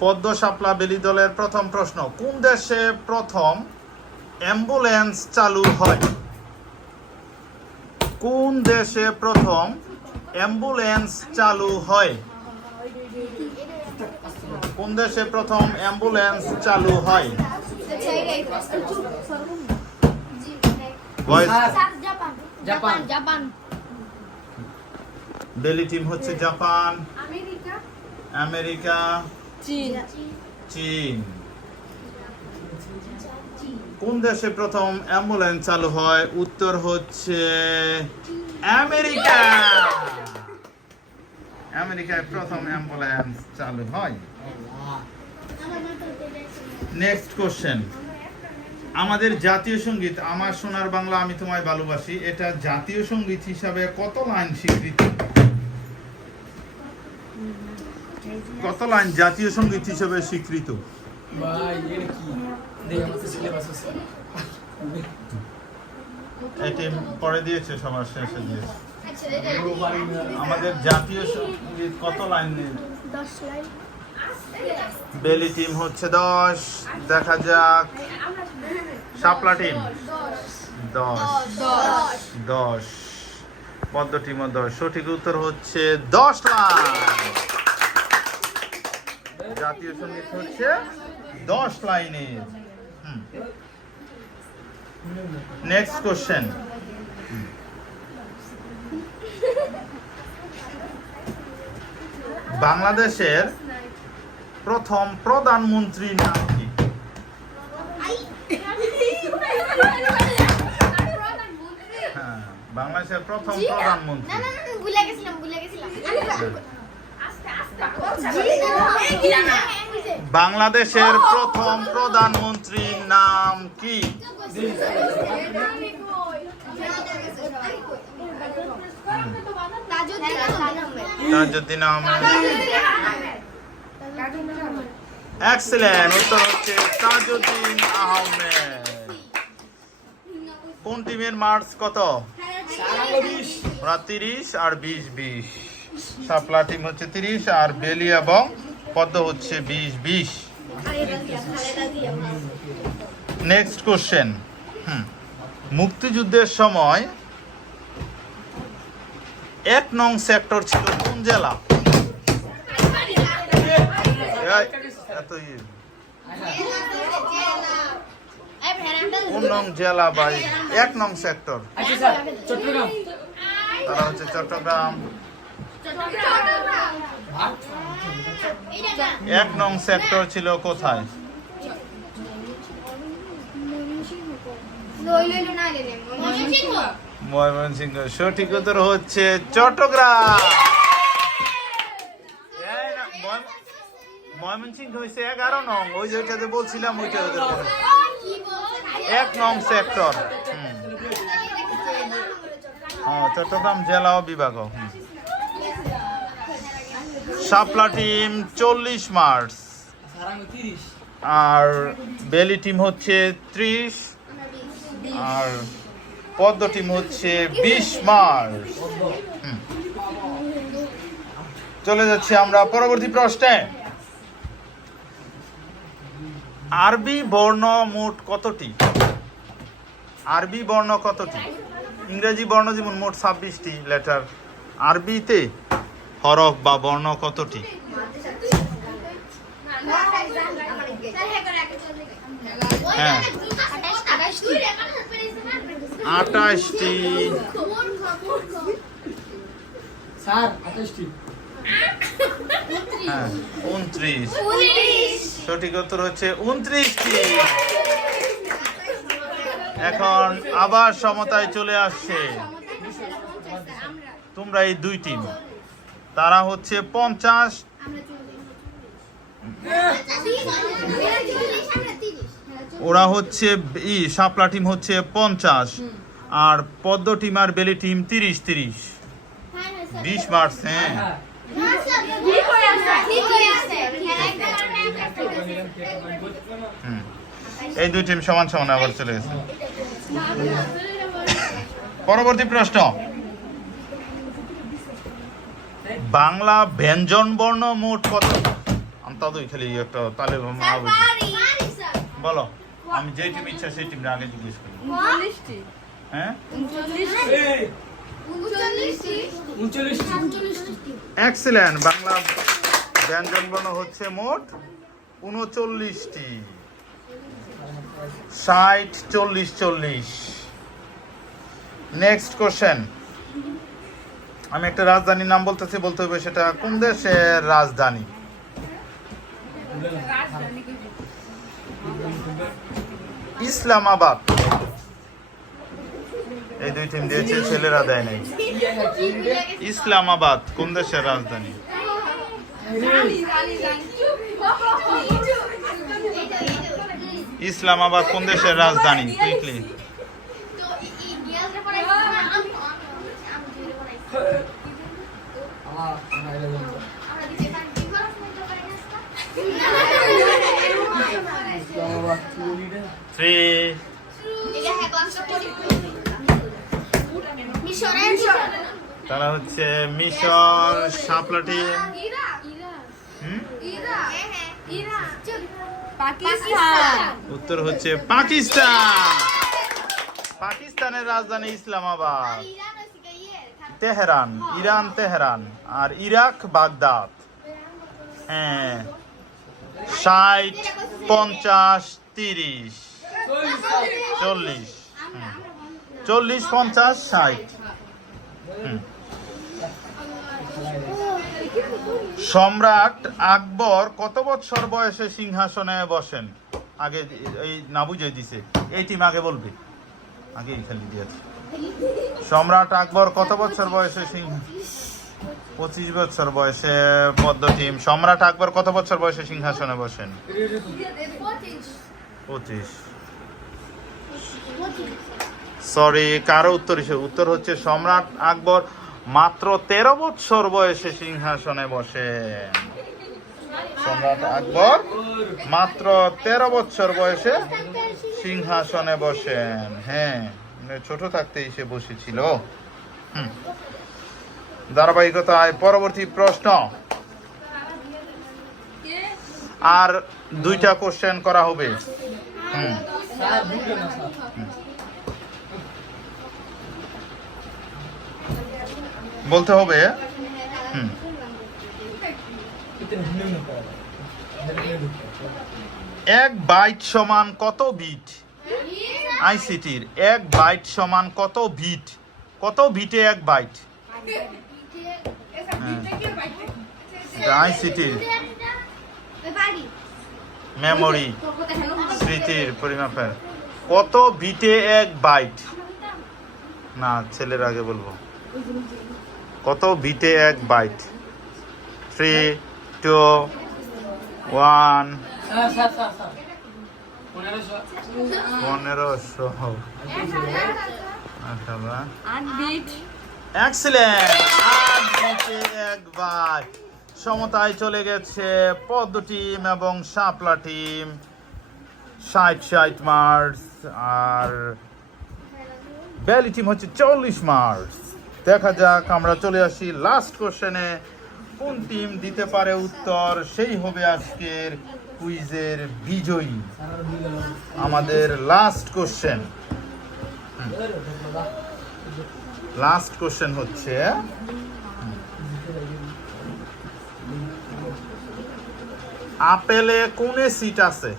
পদ্ম শাপলা বেলি দলের প্রথম প্রশ্ন কোন দেশে প্রথম অ্যাম্বুলেন্স চালু হয়? কোন দেশে প্রথম অ্যাম্বুলেন্স চালু হয়? কোন দেশে প্রথম অ্যাম্বুলেন্স চালু হয়? Voice- Japan Japan. Japan. Beli team হচ্ছে জাপান। America America? চীন। চীন। কোন দেশে প্রথম অ্যাম্বুলেন্স চালু হয়? উত্তর হচ্ছে আমেরিকা। আমেরিকায় প্রথম অ্যাম্বুলেন্স চালু হয়। নেক্সট কোশ্চেন আমাদের জাতীয় সংগীত, আমার সোনার বাংলা, আমি তোমায় ভালোবাসি। এটা জাতীয় সংগীত হিসাবে কত লাইন স্বীকৃত? কত লাইন জাতীয় সংগীত হিসেবে স্বীকৃত? পরে দিয়েছে সবার শেষে দিয়েছে। আচ্ছা। আমাদের জাতীয় সংগীত কত লাইন। বেলি টিম হচ্ছে দশ দেখা যাক। শাপলা টিম? দশ। দশ। দশ। পদ্ম টিমও দশ। সঠিক উত্তর হচ্ছে দশ লাইন। জাতীয় সংগীত হচ্ছে দশ লাইনের। নেক্সট কোশ্চেন বাংলাদেশের প্রথম প্রধানমন্ত্রীর নাম কি? বাংলাদেশের প্রথম প্রধানমন্ত্রী না না না ভুলে গেছিলাম ভুলে গেছিলাম বাংলাদেশের প্রথম প্রধানমন্ত্রীর নাম কি? তাজউদ্দিন আহমেদ। এক্সেলেন্ট উত্তর হচ্ছে তাজউদ্দিন আহমেদ। কোন টিমের মার্কস কত? ওরা তিরিশ আর বিশ বিশ। সাপলা টিম হচ্ছে তিরিশ আর বেলি এবং পদ্ম হচ্ছে বিশ বিশ। নেক্সট কোশ্চেন মুক্তিযুদ্ধের সময় এক নং সেক্টর ছিল কোন জেলা। কোন নং জেলা বাই এক নং সেক্টর আচ্ছা চট্টগ্রাম। তারা হচ্ছে চট্টগ্রাম। এক নং সেক্টর ছিল কোথায়? ময়মনসিংহ। সঠিক উত্তর হচ্ছে চট্টগ্রাম। ময়মনসিংহ হয়েছে এগারো নং। ওই যে ওইটাতে বলছিলাম ওইটা ওদের এক নং সেক্টর। হ্যাঁ, চট্টগ্রাম জেলা বিভাগ। শাপলা টিম চল্লিশ মার্চ। আর বেলি টিম হচ্ছে ত্রিশ। আর পদ্ম টিম হচ্ছে বিশ মার্চ। চলে যাচ্ছি আমরা পরবর্তী প্রশ্নে। আরবি বর্ণ মোট কতটি? আরবি বর্ণ কতটি? ইংরেজি বর্ণ যেমন মোট ছাব্বিশটি লেটার। আরবিতে হরফ বা বর্ণ কতটি? হ্যাঁ। আঠাশটি। হ্যাঁ উনত্রিশ। সঠিক উত্তর হচ্ছে উনত্রিশটি। এখন আবার সমতায় চলে আসছে। তোমরা এই দুই টিম। তারা হচ্ছে পঞ্চাশ। ওরা হচ্ছে ই শাপলা টিম হচ্ছে পঞ্চাশ। আর পদ্ম টিম আর বেলি টিম তিরিশ তিরিশ। বিশ মার্চ হ্যাঁ। হ্যাঁ এই দুই টিম সমান সমান আবার চলে গেছে। পরবর্তী প্রশ্ন। বাংলা ব্যঞ্জন বর্ণ মোট কত? আমি খালি একটা তালে মা বলো আমি যে টিম ইচ্ছা সেই টিমটা আগে জিজ্ঞেস করি। হ্যাঁ? এক্সিলেন্ট বাংলা ব্যঞ্জন বর্ণ হচ্ছে মোট উনচল্লিশটি। ষাট চল্লিশ চল্লিশ। নেক্সট কোশ্চেন আমি একটা রাজধানীর নাম বলতেছি, বলতে হবে সেটা কোন দেশের রাজধানী? ইসলামাবাদ। এই দুই টিম দিয়েছে ছেলেরা দেয় নাই। ইসলামাবাদ, কোন দেশের রাজধানী? ইসলামাবাদ কোন দেশের রাজধানী? কুইকলি আমার মাইরা যাবে ইসলামাবাদ চুরিটা থ্রি তারা হচ্ছে মিশর শাপলাটি হুম? পাকিস্তান। উত্তর হচ্ছে পাকিস্তান। পাকিস্তানের রাজধানী ইসলামাবাদ। তেহরান। Iran Tehran. আর ইরাক বাগদাদ। হ্যাঁ। ষাট পঞ্চাশ তিরিশ। চল্লিশ। চল্লিশ, পঞ্চাশ, ষাট। সম্রাট আকবর কত বছর বয়সে সিংহাসনে বসেন? আগে এই না বুঝে দিছে। এই টিম আগে বলবে। আগে খালি দিয়েছে। সম্রাট আকবর কত বছর বয়সে সিংহ পঁচিশ বছর বয়সে পদ্ম টিম সম্রাট আকবর কত বছর বয়সে সিংহাসনে বসেন? পঁচিশ। সরি কারও উত্তর হিসেবে? উত্তর হচ্ছে সম্রাট আকবর। মাত্র তেরো বছর বয়সে সিংহাসনে বসেন সম্রাট আকবর, মাত্র তেরো বছর বয়সে সিংহাসনে বসেন। হ্যাঁ মানে ছোট থাকতেই সে বসেছিল। ধারাবাহিকতায় পরবর্তী প্রশ্ন। আর দুইটা কোশ্চেন করা হবে। হুম। বলতে হবে? এক বাইট সমান কত বিট? আইসিটির। এক বাইট সমান কত বিট? কত বিটে এক বাইট? আইসিটির। মেমোরি স্মৃতির পরিমাপের। কত বিটে এক বাইট না ছেলের আগে বলব। কত বিটে এক বাইট থ্রি টু ওয়ান পনেরোশো। এক্সিলেন্ট বিটে একবার সমতায় চলে গেছে পদ্ম টিম এবং শাপলা টিম। ষাট ষাট মার্চ, আর ব্যালি টিম হচ্ছে চল্লিশ মার্চ। দেখা যাক, আমরা চলে আসি লাস্ট কোশ্চেনে কোন টিম দিতে পারে উত্তর? সেই হবে আজকের কুইজের বিজয়ী। আমাদের লাস্ট কোশ্চেন লাস্ট কোশ্চেন হচ্ছে আপেলে কোনে সিট আছে?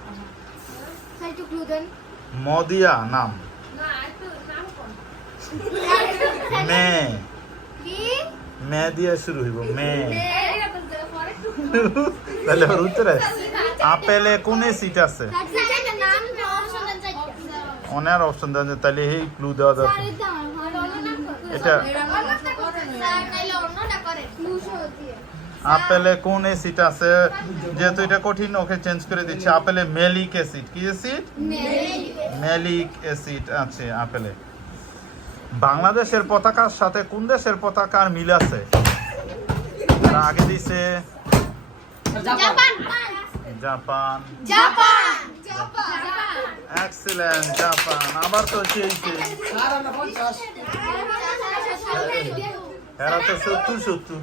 মদিয়া নাম। মে। মে দিয়ে শুরু হইব মে। তাহলে ওর উত্তরে আপেলে কোনে সিট আছে? অনেক অপশন দেওয়া যায়, তাহলে এই ক্লু দেওয়া দরকার এটা আপেলে কোন অ্যাসিড আছে? যেহেতু এটা কঠিন ওকে চেঞ্জ করে দিচ্ছে। আপেলে মেলিক অ্যাসিড কি অ্যাসিড মেলিক অ্যাসিড আছে আপেলে। বাংলাদেশের পতাকার সাথে কোন দেশের পতাকার মিল আছে? আগে দিছে। Japan. Japan. Japan. Excellent Japan. আবার তো চেয়েছে স্যার আমরা পঞ্চাশ। এরা তো সত্তর সত্তর।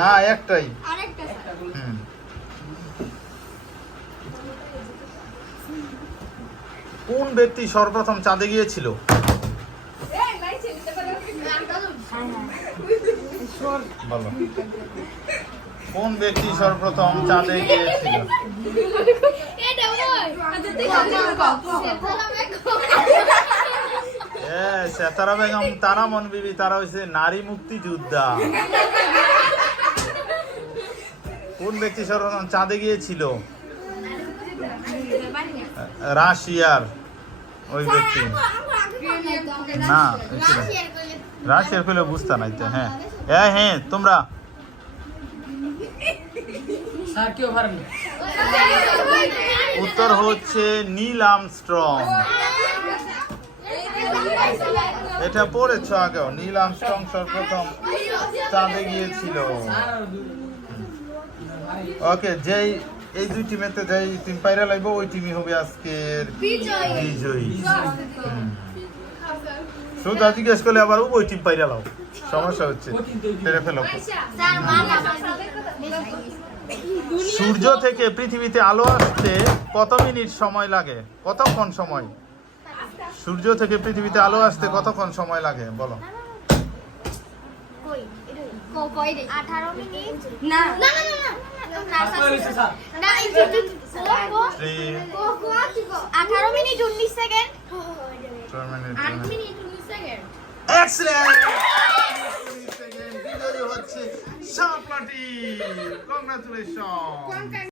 না, একটাই। কোন ব্যক্তি সর্বপ্রথম চাঁদে গিয়েছিল? কোন ব্যক্তি সর্বপ্রথম চাঁদে গিয়েছিল? সেতারা বেগম তারা মন বিবি তারা হয়েছে নারী মুক্তি যোদ্ধা কোন ব্যক্তি সর্বপ্রথম চাঁদে গিয়েছিল? রাশিয়ার ওই ব্যক্তি। না রাশিয়ার পেলে বুঝতে নাই তো হ্যাঁ। হ্যাঁ হ্যাঁ তোমরা। উত্তর হচ্ছে নীল আমস্ট্রং। এটা পড়েছ আগেও, নীল আমস্ট্রং সর্বপ্রথম চাঁদে গিয়েছিল। ওকে, যেই, এই দুই টিমেতে যেই টিম পাইরা লাগবে ওই টিমই হবে আজকের বিজয়ী। শুধু জিজ্ঞেস করলে আবার ওই টিম পাইরা লাও, সমস্যা হচ্ছে ফেরে ফেলো। সূর্য থেকে পৃথিবীতে আলো আসতে কত মিনিট সময় লাগে? কতক্ষণ সময়? সূর্য থেকে পৃথিবীতে আলো আসতে কতক্ষণ সময় লাগে বলো হচ্ছে কংগ্রাচুলেশন